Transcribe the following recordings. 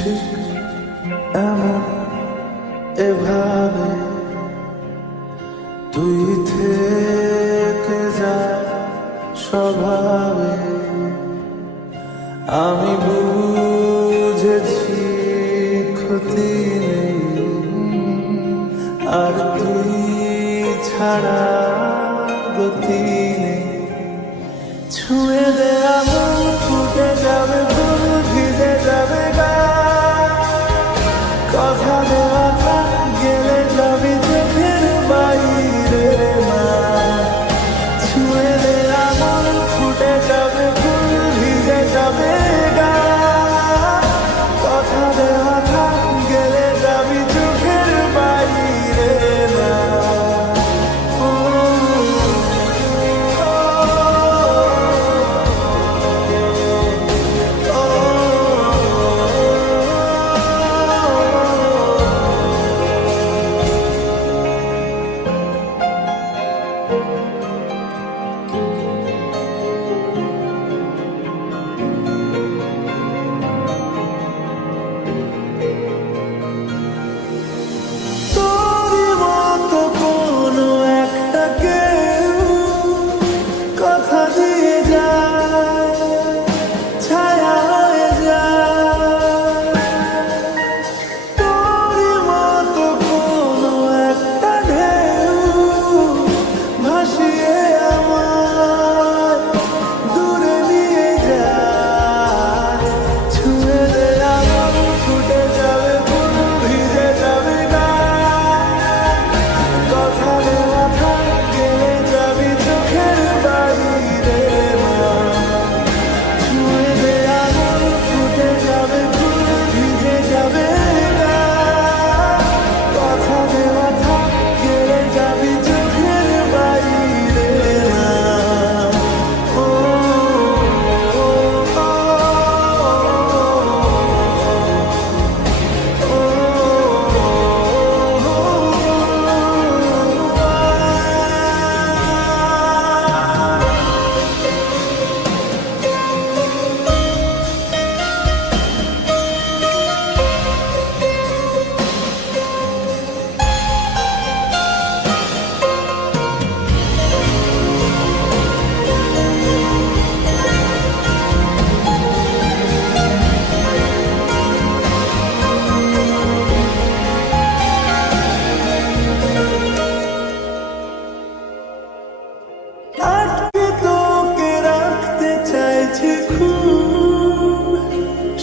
ঠিক এমন এভাবে তুই থেকে যা স্বভাবে। আমি বুঝেছি ক্ষতি নেই, আর তুই ছাড়া গতি নেই। ছুঁয়ে দে আগুন, ফুটে যাবে ফুল, ভিজে যাবে গা। কথা দেওয়া থাক, গেলে যাবি চোখের বাইরে না। ছুঁয়ে দে আগুন, ফুটে যাবে ফুল, ভিজে যাবে গা। কথা দেওয়া থাক, গেলে যাবি চোখের বাইরে না।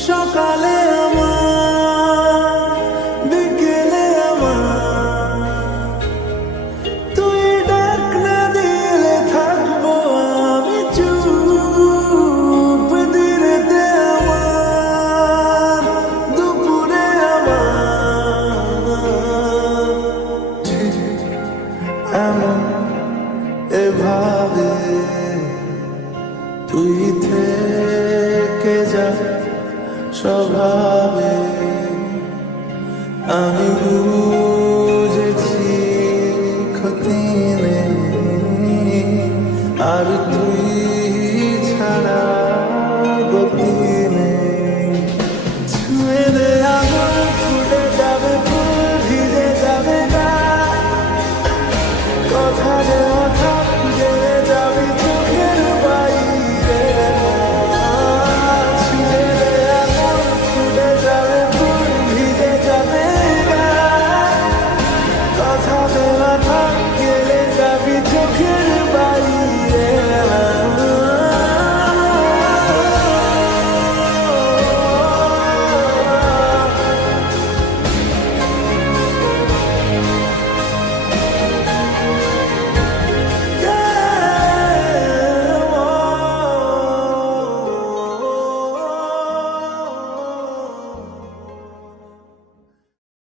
সকালে আমার, বিকেলে আমার, তুই ডাক না দিলে থাকবো আমি চুপ। দিনেতে আমার, দুপুরে আমার, ঠিক এমন এভাবে তুই থেকে যা স্বভাবে। আমি বুঝেছি ক্ষতি নেই, আর তুই ছাড়া গতি নেই। ছুঁয়ে দে আগুন, ফুটে যাবে ফুল, ভিজে যাবে গা। কথা দে